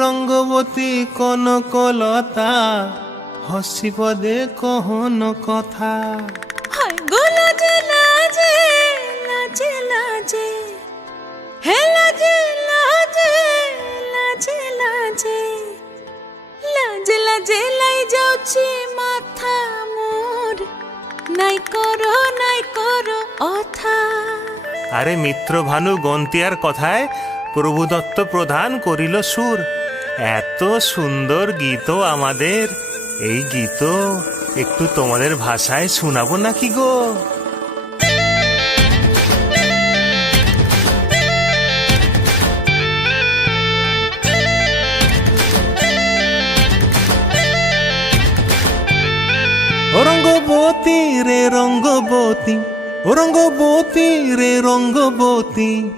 রঙ্গবতী কনকলতা হসি পদে কহন কথা। গো লাজে লাজে লাজে লাজে হে লাজে লাজে লাজে লাজে লাজে লাজে লাই যাଉଛି মাথা মোর। নাই করো নাই করো অথা। আরে মিত্র ভানু গন্তিয়ার কথায় প্রভুদত্ত প্রধান করিল সুর। এত সুন্দর গীত আমাদের। এই গীত একটু তোমাদের ভাষায় শোনাবো নাকি গো? রঙ্গবতী রে রঙ্গবতী রঙ্গবতী রে রঙ্গবতী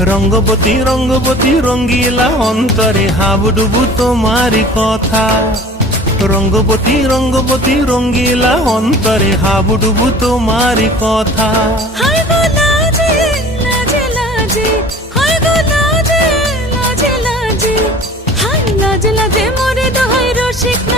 রঙ্গবতী রঙ্গবতী রঙ্গিলা অন্তরে হাবুডুবু তোমারি কথা। রঙ্গবতী রঙ্গবতী রঙ্গিলা অন্তরে হাবুডুবু তোমারি কথা। লাজে দোহাই রসিক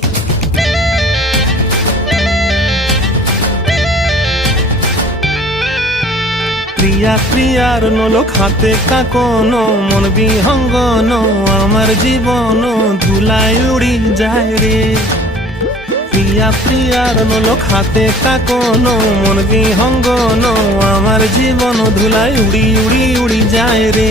প্রিয়া প্রিয়ার নলো খাতে কাকন মন বিহঙ্গন, আমার জীবন ধুলাই উড়ি যায় রে। প্রিয়া প্রিয়ার নলো খাতে কাকন মন বিহঙ্গন, আমার জীবন ধুলাই উড়ি উড়ি উড়ি যায় রে।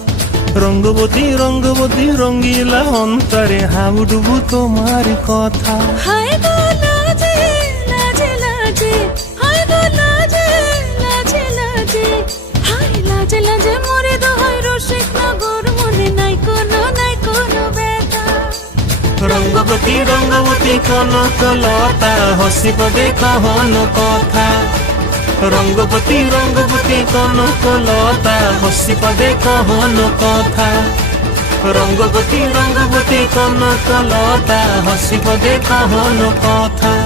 রঙ্গবতী রঙ্গবতী রঙ্গিলা অন্তরে হাবুডুবু তোমার কথা। হায় গো লাজে লাজে লাজে হায় গো লাজে লাজে লাজে। হায় লাজে লাজে মরে দোহাই রসিক নগর মনে নাই কোনো নাই কোনো ব্যথা। রঙ্গবতী রঙ্গবতী কনকলতা হসি পদে কহন কথা। রঙ্গবতী রঙ্গবতী কনকলতা হসি পদে কহন কথা। রঙ্গবতী রঙ্গবতী কনকলতা হসি পদে কহন কথা।